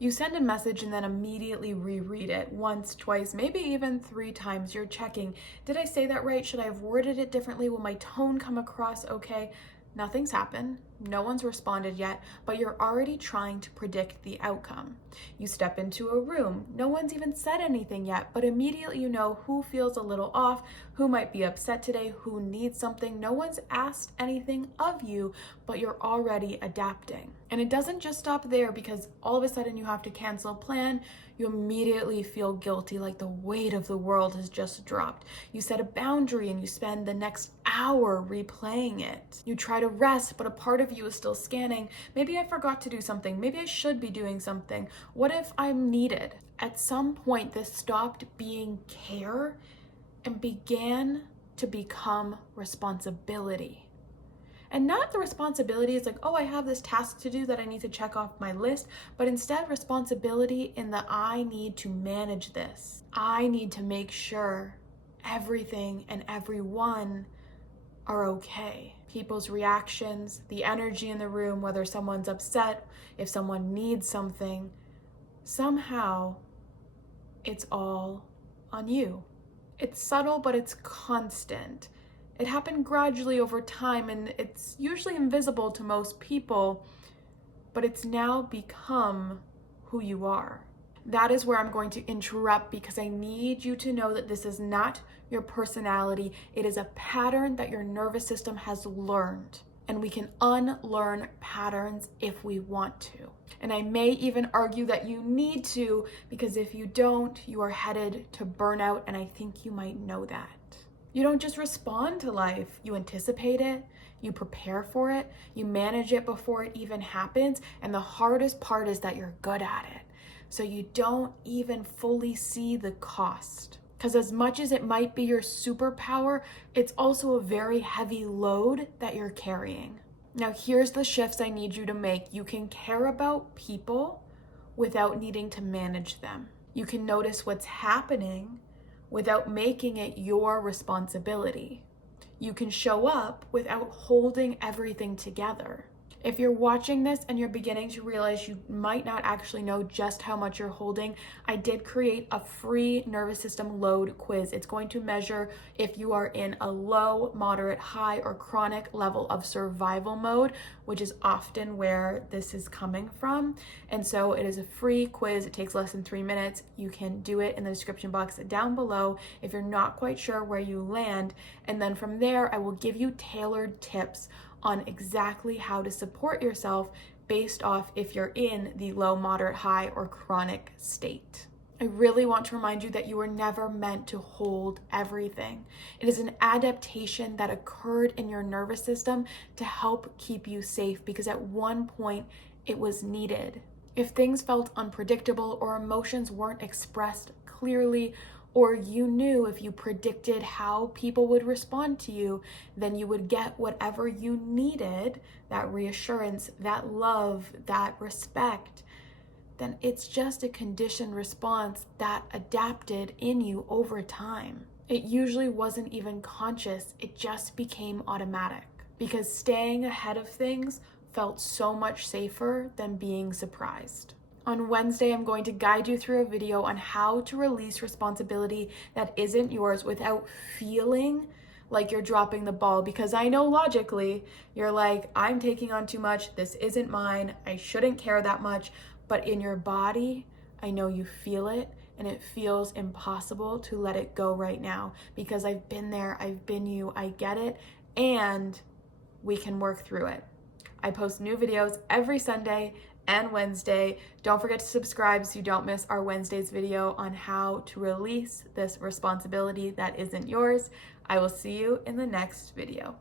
You send a message and then immediately reread it once, twice, maybe even 3 times. You're checking, did I say that right? Should I have worded it differently? Will my tone come across okay? Nothing's happened. No one's responded yet, but you're already trying to predict the outcome. You step into a room. No one's even said anything yet, but immediately you know who feels a little off, who might be upset today, who needs something. No one's asked anything of you, but you're already adapting. And it doesn't just stop there, because all of a sudden you have to cancel a plan. You immediately feel guilty, like the weight of the world has just dropped. You set a boundary and you spend the next hour replaying it. You try to rest, but a part of you is still scanning. Maybe I forgot to do something. Maybe I should be doing something. What if I'm needed? At some point, this stopped being care and began to become responsibility. And not the responsibility is like, oh, I have this task to do that I need to check off my list, but instead responsibility in the I need to manage this. I need to make sure everything and everyone are okay. People's reactions, the energy in the room, whether someone's upset, if someone needs something, somehow it's all on you. It's subtle, but it's constant. It happened gradually over time, and it's usually invisible to most people, but it's now become who you are. That is where I'm going to interrupt, because I need you to know that this is not your personality. It is a pattern that your nervous system has learned, and we can unlearn patterns if we want to. And I may even argue that you need to, because if you don't, you are headed to burnout, and I think you might know that. You don't just respond to life, you anticipate it, you prepare for it, you manage it before it even happens, and the hardest part is that you're good at it. So you don't even fully see the cost. Because as much as it might be your superpower, it's also a very heavy load that you're carrying. Now here's the shifts I need you to make. You can care about people without needing to manage them. You can notice what's happening without making it your responsibility. You can show up without holding everything together. If you're watching this and you're beginning to realize you might not actually know just how much you're holding, I did create a free nervous system load quiz. It's going to measure if you are in a low, moderate, high, or chronic level of survival mode, which is often where this is coming from. And so it is a free quiz. It takes less than 3 minutes. You can do it in the description box down below if you're not quite sure where you land. And then from there, I will give you tailored tips on exactly how to support yourself based off if you're in the low, moderate, high, or chronic state. I really want to remind you that you were never meant to hold everything. It is an adaptation that occurred in your nervous system to help keep you safe, because at one point it was needed. If things felt unpredictable or emotions weren't expressed clearly, or you knew if you predicted how people would respond to you, then you would get whatever you needed, that reassurance, that love, that respect, then it's just a conditioned response that adapted in you over time. It usually wasn't even conscious, it just became automatic, because staying ahead of things felt so much safer than being surprised. On Wednesday, I'm going to guide you through a video on how to release responsibility that isn't yours without feeling like you're dropping the ball, because I know logically you're like, I'm taking on too much, this isn't mine, I shouldn't care that much, but in your body, I know you feel it, and it feels impossible to let it go right now, because I've been there, I've been you, I get it, and we can work through it. I post new videos every Sunday and Wednesday. Don't forget to subscribe so you don't miss our Wednesday's video on how to release this responsibility that isn't yours. I will see you in the next video.